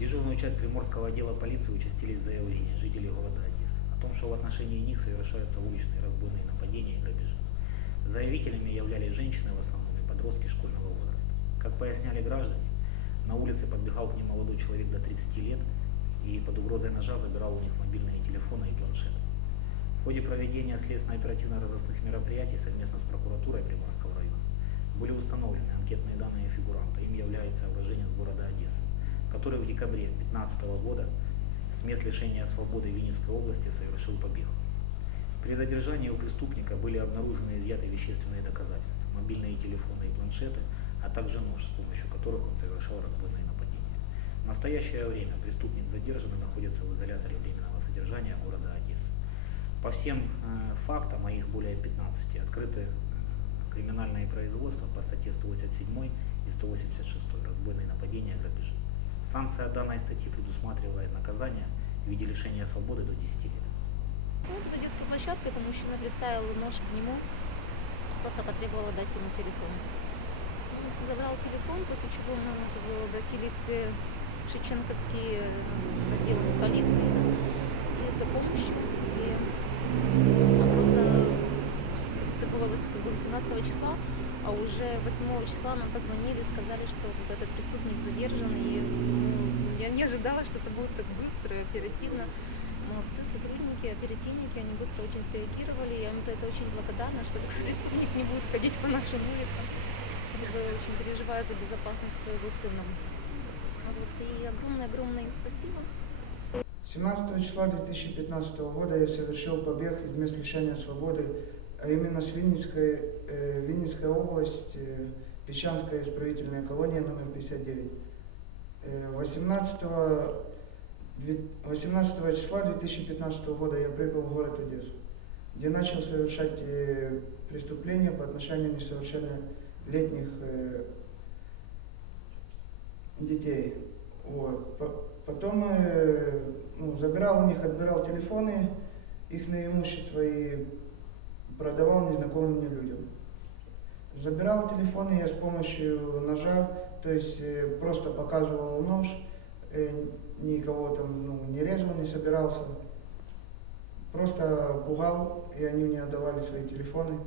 дежурную часть Приморского отдела полиции участились заявления жителей города Одесса о том, что в отношении них совершаются уличные разбойные нападения и грабежи. Заявителями являлись женщины, в основном и подростки школьного возраста. Как поясняли граждане, на улице подбегал к ним молодой человек до 30 лет и под угрозой ножа забирал у них мобильные телефоны и планшеты. В ходе проведения следственно-оперативно-розыскных мероприятий совместно с прокуратурой Приморского района были установлены анкетные данные фигуранта. Им является уроженец города Одесса, который в декабре 2015 года с мест лишения свободы Винницкой области совершил побег. При задержании у преступника были обнаружены изъяты вещественные доказательства, мобильные телефоны и планшеты, а также нож, с помощью которых он совершал разбойные нападения. В настоящее время преступник задержан и находится в изоляторе временного содержания города Одессы. По всем э, фактам, а их более 15, открыты э, криминальные производства по статье 187 и 186 разбойные нападения и грабежи. Санкция данной статьи предусматривает наказание в виде лишения свободы до 10 лет. Ну, за детской площадкой этот мужчина приставил нож к нему, просто потребовал дать ему телефон. Он забрал телефон, после чего мы как бы, обратились э, в Шевченковский э, отдел полиции и за помощью. И а просто это было вос- как бы 18 числа, а уже 8 числа нам позвонили, сказали, что бы, этот преступник задержан. И ну, я не ожидала, что это будет так быстро и оперативно. Молодцы сотрудники, оперативники, они быстро очень среагировали. Я им за это очень благодарна, что такой преступник не будет ходить по нашим улицам. Бы очень переживаю за безопасность своего сына. Вот, и огромное-огромное им спасибо. 17 числа 2015 года я совершил побег из мест лишения свободы, а именно с Винницкой, э, Винницкая область, э, Песчанская исправительная колония номер 59. Э, 18, две- 18 числа 2015 года я прибыл в город Одессу, где начал совершать э, преступления по отношению несовершеннолетних э, детей. Вот. По- Потом э, ну, забирал у них, отбирал телефоны, их на имущество и продавал незнакомым мне людям. Забирал телефоны я с помощью ножа, то есть э, просто показывал нож, э, никого там ну, не резал, не собирался. Просто пугал, и они мне отдавали свои телефоны.